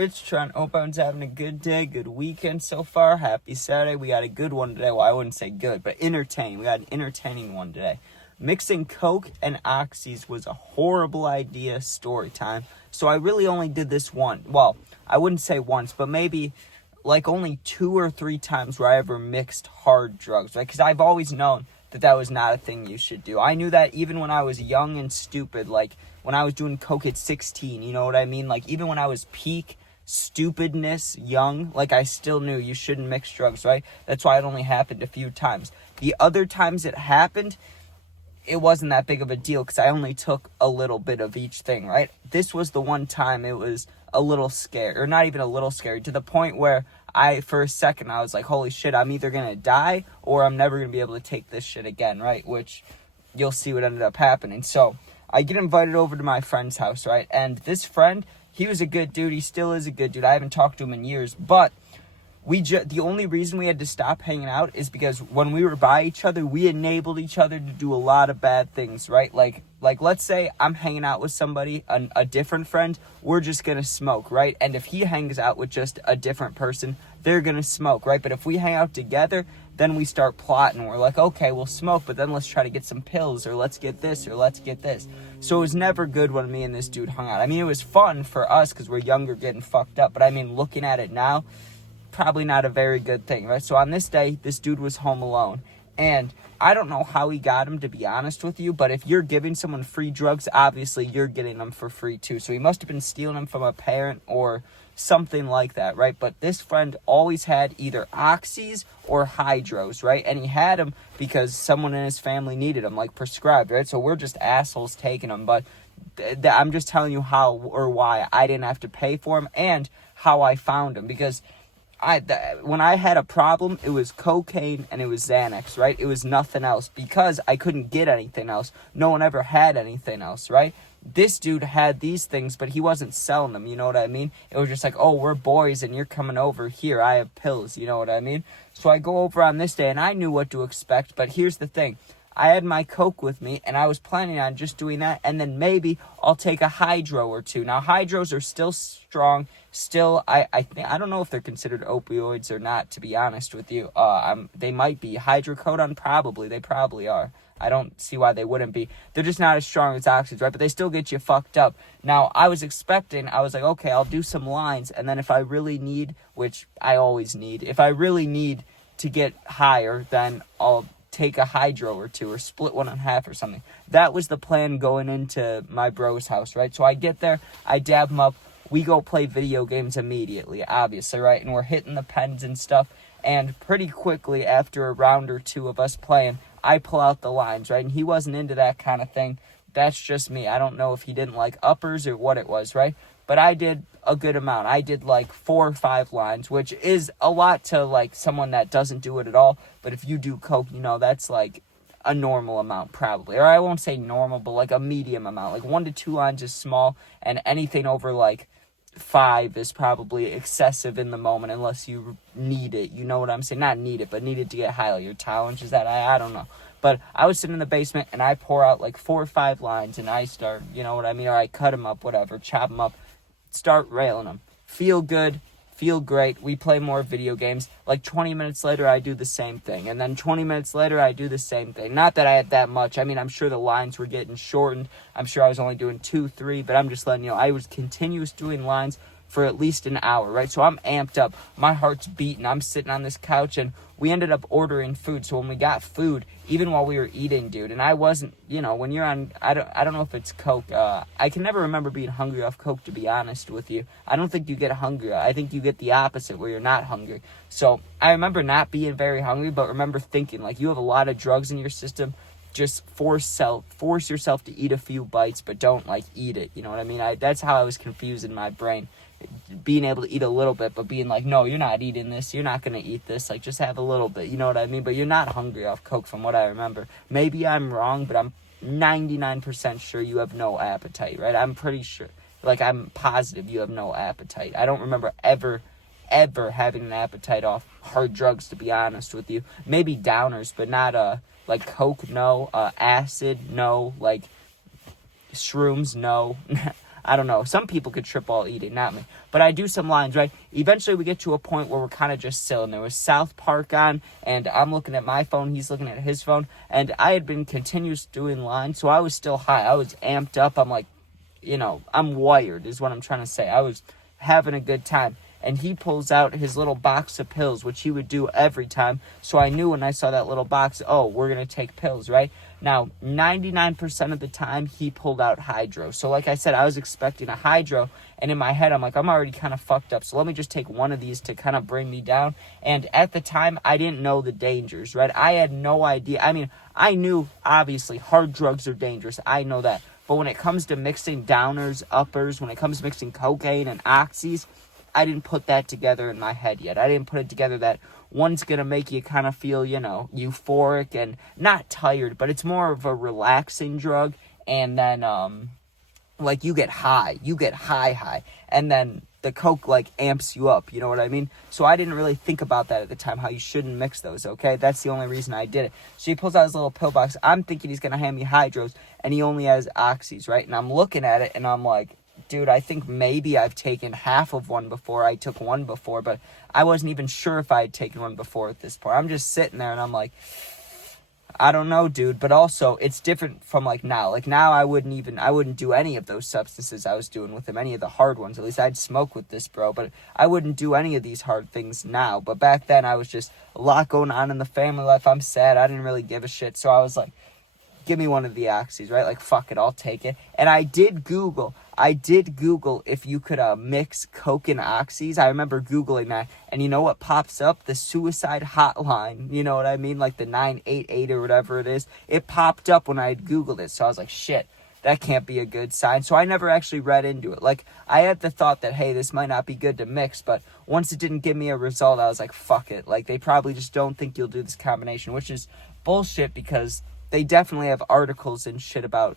it's Trent. Hope everyone's having a good day, good weekend so far. Happy Saturday. We got a good one today. Well, I wouldn't say good, but entertaining. We got an entertaining one today. Mixing Coke and Oxys was a horrible idea, story time. So I really only did this one. Well, I wouldn't say once, but maybe like only 2 or 3 times where I ever mixed hard drugs, right? Because I've always known that was not a thing you should do. I knew that even when I was young and stupid, like when I was doing coke at 16, you know what I mean? Like even when I was peak stupidness young, like I still knew you shouldn't mix drugs, right? That's why it only happened a few times. The other times it happened, it wasn't that big of a deal because I only took a little bit of each thing, right? This was the one time it was a little scary, or not even a little scary, to the point where for a second, I was like, holy shit, I'm either going to die or I'm never going to be able to take this shit again, right? Which you'll see what ended up happening. So I get invited over to my friend's house, right? And this friend, he was a good dude. He still is a good dude. I haven't talked to him in years, but the only reason we had to stop hanging out is because when we were by each other, we enabled each other to do a lot of bad things, right? Like let's say I'm hanging out with somebody, a different friend, we're just going to smoke, right? And if he hangs out with just a different person, they're going to smoke, right? But if we hang out together, then we start plotting. We're like, okay, we'll smoke, but then let's try to get some pills, or let's get this, or let's get this. So it was never good when me and this dude hung out. I mean, it was fun for us because we're younger getting fucked up, but I mean, looking at it now, probably not a very good thing, right? So on this day, this dude was home alone, and I don't know how he got him, to be honest with you, but if you're giving someone free drugs, obviously you're getting them for free too. So he must have been stealing them from a parent or something like that, right? But this friend always had either Oxys or Hydros, right? And he had them because someone in his family needed them, like prescribed, right? So we're just assholes taking them, but I'm just telling you how or why I didn't have to pay for them and how I found them, because when I had a problem, it was cocaine and it was Xanax, right? It was nothing else because I couldn't get anything else. No one ever had anything else, right? This dude had these things, but he wasn't selling them, you know what I mean? It was just like, oh, we're boys and you're coming over here. I have pills, you know what I mean? So I go over on this day and I knew what to expect, but here's the thing. I had my Coke with me, and I was planning on just doing that, and then maybe I'll take a Hydro or two. Now, Hydros are still strong. Still, I don't know if they're considered opioids or not, to be honest with you. They might be. Hydrocodone, probably. They probably are. I don't see why they wouldn't be. They're just not as strong as Oxys, right? But they still get you fucked up. Now, I was like, okay, I'll do some lines, and then if I really need, which I always need, if I really need to get higher, then I'll take a Hydro or two, or split one in half or something. That was the plan going into my bro's house, right? So I get there, I dab him up, we go play video games immediately, obviously, right? And we're hitting the pens and stuff, and pretty quickly, after a round or two of us playing, I pull out the lines, right? And he wasn't into that kind of thing. That's just me. I don't know if he didn't like uppers or what it was, right? But I did a good amount. I did like 4 or 5 lines, which is a lot to like someone that doesn't do it at all. But if you do coke, you know, that's like a normal amount probably. Or I won't say normal, but like a medium amount. Like 1 to 2 lines is small, and anything over like 5 is probably excessive in the moment unless you need it. You know what I'm saying? Not need it, but need it to get high. Like your tolerance is that. I don't know. But I was sitting in the basement, and I pour out like 4 or 5 lines, and I start, you know what I mean? Or I cut them up, whatever, chop them up, start railing them. Feel good, feel great. We play more video games. Like 20 minutes later, I do the same thing. And then 20 minutes later, I do the same thing. Not that I had that much. I mean, I'm sure the lines were getting shortened. I'm sure I was only doing 2, 3, but I'm just letting you know, I was continuous doing lines for at least an hour, right? So I'm amped up. My heart's beating. I'm sitting on this couch, and we ended up ordering food. So when we got food, even while we were eating, dude, and I wasn't, you know, when you're on, I don't know if it's coke. I can never remember being hungry off coke, to be honest with you. I don't think you get hungry. I think you get the opposite, where you're not hungry. So I remember not being very hungry, but remember thinking, like, you have a lot of drugs in your system. Just force yourself to eat a few bites, but don't, like, eat it. You know what I mean? That's how I was confused in my brain. Being able to eat a little bit, but being like, no, you're not eating this, you're not going to eat this, like, just have a little bit, you know what I mean? But you're not hungry off coke, from what I remember. Maybe I'm wrong, but I'm 99% sure you have no appetite, right? I'm pretty sure, like, I'm positive you have no appetite. I don't remember ever having an appetite off hard drugs, to be honest with you. Maybe downers, but not, like, coke, no, acid, no, like, shrooms, no. I don't know. Some people could trip while eating, not me. But I do some lines, right? Eventually we get to a point where we're kind of just still. And there was South Park on, and I'm looking at my phone, he's looking at his phone. And I had been continuous doing lines, so I was still high. I was amped up. I'm like, I'm wired is what I'm trying to say. I was having a good time. And he pulls out his little box of pills, which he would do every time. So I knew when I saw that little box, oh, we're going to take pills, right? Now, 99% of the time, he pulled out hydro. So like I said, I was expecting a hydro. And in my head, I'm like, I'm already kind of fucked up. So let me just take one of these to kind of bring me down. And at the time, I didn't know the dangers, right? I had no idea. I mean, I knew, obviously, hard drugs are dangerous. I know that. But when it comes to mixing downers, uppers, when it comes to mixing cocaine and oxys, I didn't put that together in my head yet. I didn't put it together that one's going to make you kind of feel, euphoric and not tired, but it's more of a relaxing drug. And then, you get high. You get high. And then the coke, amps you up. You know what I mean? So I didn't really think about that at the time, how you shouldn't mix those, okay? That's the only reason I did it. So he pulls out his little pill box. I'm thinking he's going to hand me hydros, and he only has oxys, right? And I'm looking at it, and I'm like, dude, I think maybe I've taken half of one before. I took one before, but I wasn't even sure if I had taken one before at this point. I'm just sitting there, and I'm like, I don't know, dude. But also, it's different from, now. Now, I wouldn't do any of those substances I was doing with him, any of the hard ones. At least I'd smoke with this bro, but I wouldn't do any of these hard things now. But back then, I was just a lot going on in the family life. I'm sad. I didn't really give a shit, so I was like, give me one of the oxys, right? Fuck it, I'll take it. And I did Google if you could mix coke and oxys. I remember Googling that. And you know what pops up? The suicide hotline. You know what I mean? The 988 or whatever it is. It popped up when I had Googled it. So I was like, shit, that can't be a good sign. So I never actually read into it. I had the thought that, hey, this might not be good to mix. But once it didn't give me a result, I was like, fuck it. They probably just don't think you'll do this combination, which is bullshit because they definitely have articles and shit about,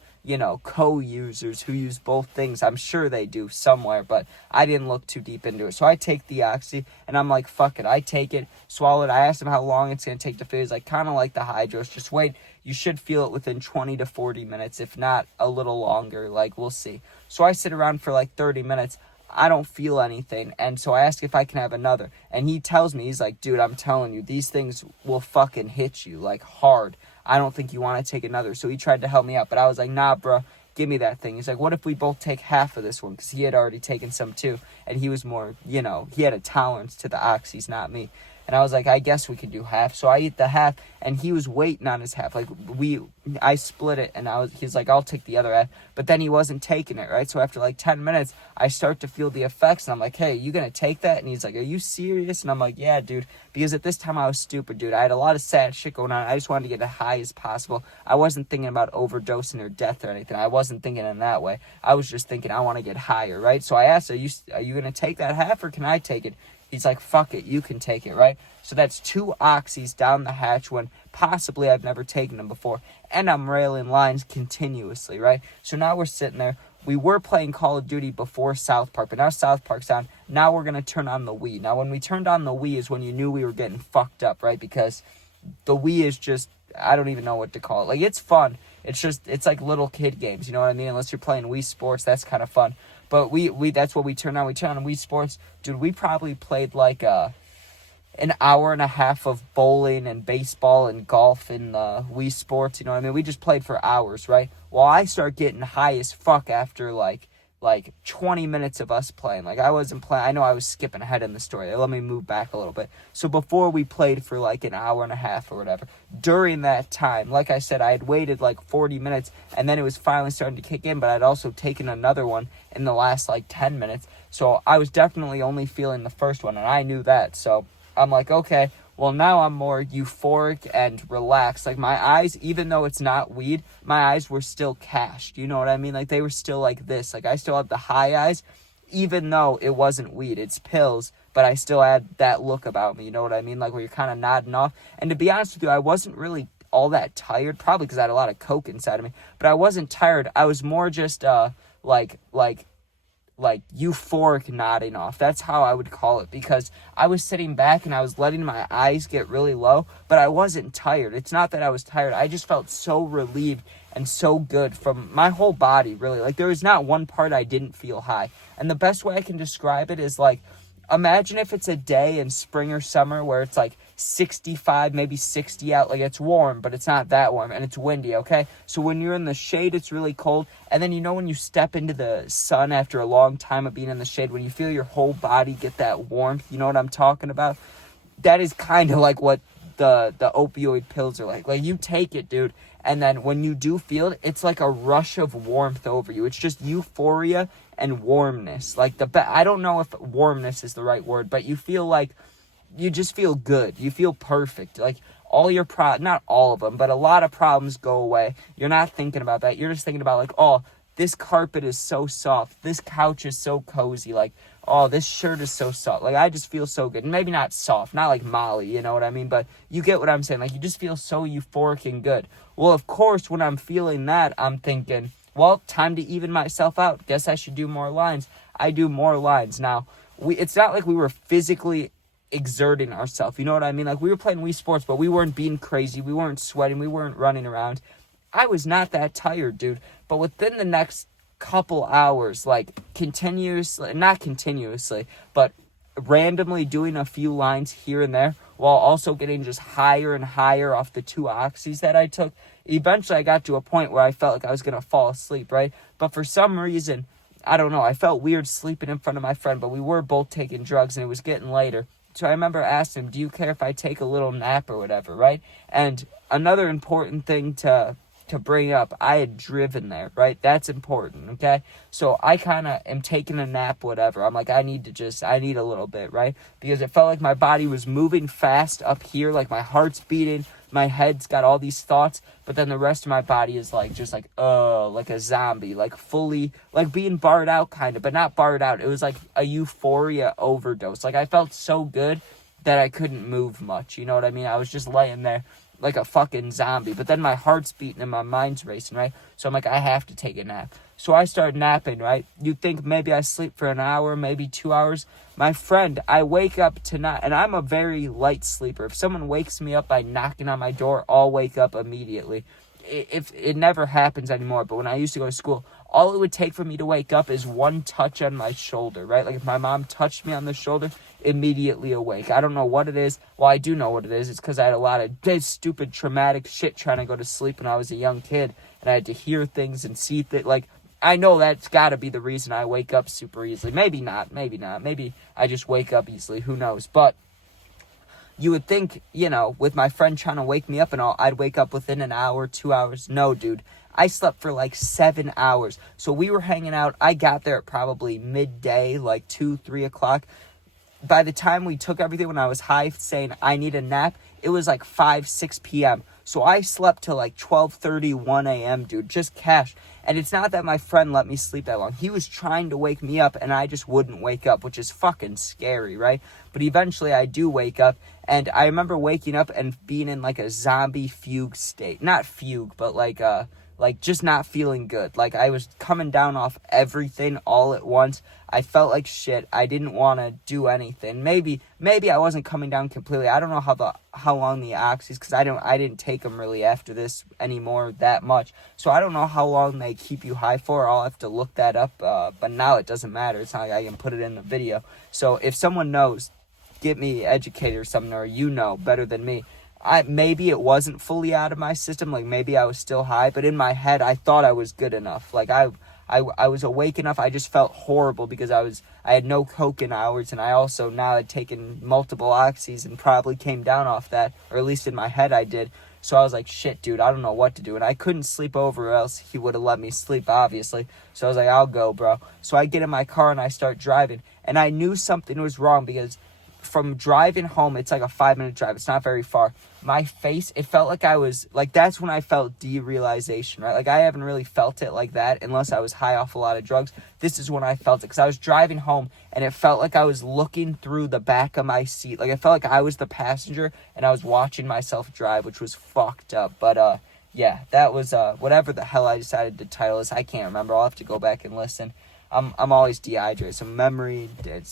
co-users who use both things. I'm sure they do somewhere, but I didn't look too deep into it. So I take the oxy, and I'm like, fuck it. I take it, swallow it. I asked him how long it's going to take to feel. He's like, kind of like the hydros. Just wait. You should feel it within 20 to 40 minutes, if not a little longer. We'll see. So I sit around for 30 minutes. I don't feel anything. And so I ask if I can have another. And he tells me, he's like, dude, I'm telling you, these things will fucking hit you, hard. I don't think you want to take another. So he tried to help me out. But I was like, nah, bro, give me that thing. He's like, what if we both take half of this one? Because he had already taken some too. And he was more, he had a tolerance to the oxys, not me. And I was like, I guess we could do half. So I eat the half, and he was waiting on his half. I split it, and he's like, I'll take the other half. But then he wasn't taking it, right? So after 10 minutes, I start to feel the effects, and I'm like, hey, you gonna take that? And he's like, are you serious? And I'm like, yeah, dude. Because at this time, I was stupid, dude. I had a lot of sad shit going on. I just wanted to get as high as possible. I wasn't thinking about overdosing or death or anything. I wasn't thinking in that way. I was just thinking I want to get higher, right? So I asked, are you gonna take that half, or can I take it? He's like, fuck it, you can take it, right? So that's 2 oxys down the hatch when possibly I've never taken them before. And I'm railing lines continuously, right? So now we're sitting there. We were playing Call of Duty before South Park, but now South Park's on. Now we're going to turn on the Wii. Now, when we turned on the Wii is when you knew we were getting fucked up, right? Because the Wii is just, I don't even know what to call it. It's fun. It's like little kid games, you know what I mean? Unless you're playing Wii Sports, that's kind of fun. But we that's what we turn on. We turn on Wii Sports. Dude, we probably played an hour and a half of bowling and baseball and golf and Wii Sports, you know what I mean? We just played for hours, right? Well, I start getting high as fuck after 20 minutes of us playing. I wasn't playing. I know I was skipping ahead in the story. Let me move back a little bit. So before we played for an hour and a half or whatever, during that time, like I said, I had waited 40 minutes, and then it was finally starting to kick in, but I'd also taken another one in the last 10 minutes. So I was definitely only feeling the first one, and I knew that. So I'm like, okay, well, now I'm more euphoric and relaxed. My eyes, even though it's not weed, my eyes were still cashed. You know what I mean? They were still like this. I still have the high eyes, even though it wasn't weed. It's pills, but I still had that look about me. You know what I mean? Where you're kind of nodding off. And to be honest with you, I wasn't really all that tired, probably because I had a lot of coke inside of me. But I wasn't tired. I was more just, euphoric nodding off. That's how I would call it, because I was sitting back and I was letting my eyes get really low, but I wasn't tired. It's not that I was tired. I just felt so relieved and so good from my whole body, really. Like, there was not one part I didn't feel high. And the best way I can describe it is, like, imagine if it's a day in spring or summer where it's like 65, maybe 60 out, like it's warm, but it's not that warm, and it's windy, okay? So when you're in the shade, it's really cold, and then when you step into the sun after a long time of being in the shade, when you feel your whole body get that warmth, you know what I'm talking about? That is kind of like what the opioid pills are like. Like, you take it, dude, and then when you do feel it, it's like a rush of warmth over you. It's just euphoria and warmness. Like, I don't know if warmness is the right word, but you feel like you just feel good. You feel perfect. Like, all your not all of them, but a lot of problems go away. You're not thinking about that. You're just thinking about, like, oh, this carpet is so soft. This couch is so cozy. Like, oh, this shirt is so soft. Like, I just feel so good. And maybe not soft, not like Molly, you know what I mean? But you get what I'm saying. Like, you just feel so euphoric and good. Well, of course, when I'm feeling that, I'm thinking, well, time to even myself out. Guess I should do more lines. I do more lines. Now, it's not like we were physically exerting ourselves. You know what I mean? Like, we were playing Wii Sports, but we weren't being crazy. We weren't sweating. We weren't running around. I was not that tired, dude. But within the next couple hours, like, not continuously, but randomly doing a few lines here and there, while also getting just higher and higher off the 2 Oxys that I took, eventually I got to a point where I felt like I was going to fall asleep, right? But for some reason, I don't know, I felt weird sleeping in front of my friend, but we were both taking drugs, and it was getting later. So I remember asking him, do you care if I take a little nap or whatever, right? And another important thing to bring up, I had driven there, right? That's important, okay? So I kind of am taking a nap, whatever. I'm like, I need a little bit, right? Because it felt like my body was moving fast up here, like my heart's beating, my head's got all these thoughts, but then the rest of my body is like, just like a zombie, like fully, like being barred out kind of, but not barred out. It was like a euphoria overdose. Like, I felt so good that I couldn't move much, you know what I mean? I was just laying there like a fucking zombie, but then my heart's beating and my mind's racing, right? So I'm like, I have to take a nap. So I start napping, right? You'd think maybe I sleep for an hour, maybe 2 hours. My friend, I wake up to not, and I'm a very light sleeper. If someone wakes me up by knocking on my door, I'll wake up immediately. If it never happens anymore, but when I used to go to school, all it would take for me to wake up is one touch on my shoulder, right? Like, if my mom touched me on the shoulder, immediately awake. I don't know what it is. Well, I do know what it is. It's because I had a lot of stupid traumatic shit trying to go to sleep when I was a young kid, and I had to hear things and see things. Like, I know that's got to be the reason I wake up super easily. Maybe not. Maybe I just wake up easily. Who knows? But you would think, with my friend trying to wake me up and all, I'd wake up within an hour, 2 hours. No, dude. I slept for like 7 hours. So we were hanging out. I got there at probably midday, like 2, 3 o'clock. By the time we took everything, when I was high saying I need a nap, it was like 5, 6 p.m. So I slept till like 12:30, 1 a.m., dude. Just cash. And it's not that my friend let me sleep that long. He was trying to wake me up, and I just wouldn't wake up, which is fucking scary, right? But eventually I do wake up, and I remember waking up and being in like a zombie fugue state. Not fugue, but like just not feeling good. Like, I was coming down off everything all at once. I felt like shit. I didn't want to do anything. Maybe I wasn't coming down completely. I don't know how long the Oxys, because I didn't take them really after this anymore that much. So I don't know how long they keep you high for. I'll have to look that up. But now it doesn't matter. It's not like I can put it in the video. So if someone knows, get me educated or something, or better than me. Maybe it wasn't fully out of my system, like maybe I was still high, but in my head I thought I was good enough. Like, I was awake enough. I just felt horrible because I had no coke in hours, and I also now had taken multiple Oxys and probably came down off that, or at least in my head I did. So I was like, shit, dude, I don't know what to do. And I couldn't sleep over, or else he would have let me sleep, obviously. So I was like, I'll go, bro. So I get in my car and I start driving, and I knew something was wrong because from driving home, it's like a 5-minute drive. It's not very far. My face, it felt like I was, like, that's when I felt derealization, right? Like, I haven't really felt it like that unless I was high off a lot of drugs. This is when I felt it, because I was driving home, and it felt like I was looking through the back of my seat. Like, I felt like I was the passenger, and I was watching myself drive, which was fucked up. But, yeah, that was, whatever the hell I decided to title this. I can't remember. I'll have to go back and listen. I'm always dehydrated, so memory,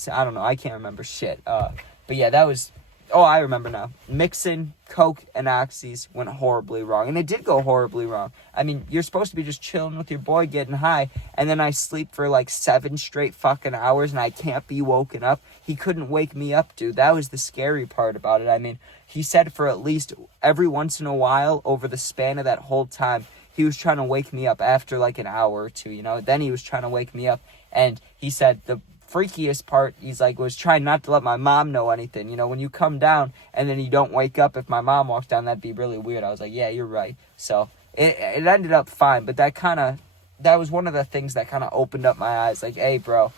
I don't know, I can't remember shit. But yeah, that was Oh, I remember now. Mixing Coke and Oxys went horribly wrong. And it did go horribly wrong. I mean, you're supposed to be just chilling with your boy, getting high, and then I sleep for like 7 straight fucking hours and I can't be woken up. He couldn't wake me up, dude. That was the scary part about it. I mean, he said for at least every once in a while over the span of that whole time, he was trying to wake me up after like an hour or two, you know? Then he was trying to wake me up, and he said the freakiest part, he's like, was trying not to let my mom know anything. You know, when you come down and then you don't wake up, if my mom walks down, that'd be really weird. I was like, yeah, you're right. So it ended up fine, but that was one of the things that kind of opened up my eyes. Like, hey, bro,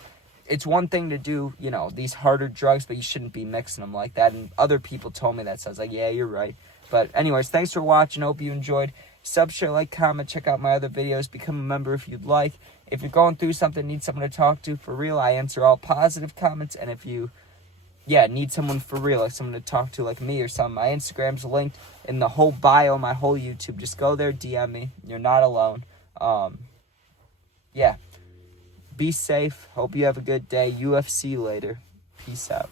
it's one thing to do, you know, these harder drugs, but you shouldn't be mixing them like that. And other people told me that, so I was like, yeah, you're right. But anyways, thanks for watching. Hope you enjoyed. Sub, share, like, comment, check out my other videos, become a member if you'd like. If you're going through something, need someone to talk to, for real, I answer all positive comments. And if you, need someone for real, like someone to talk to like me or something, my Instagram's linked in the whole bio, my whole YouTube. Just go there, DM me. You're not alone. Be safe. Hope you have a good day. UFC later. Peace out.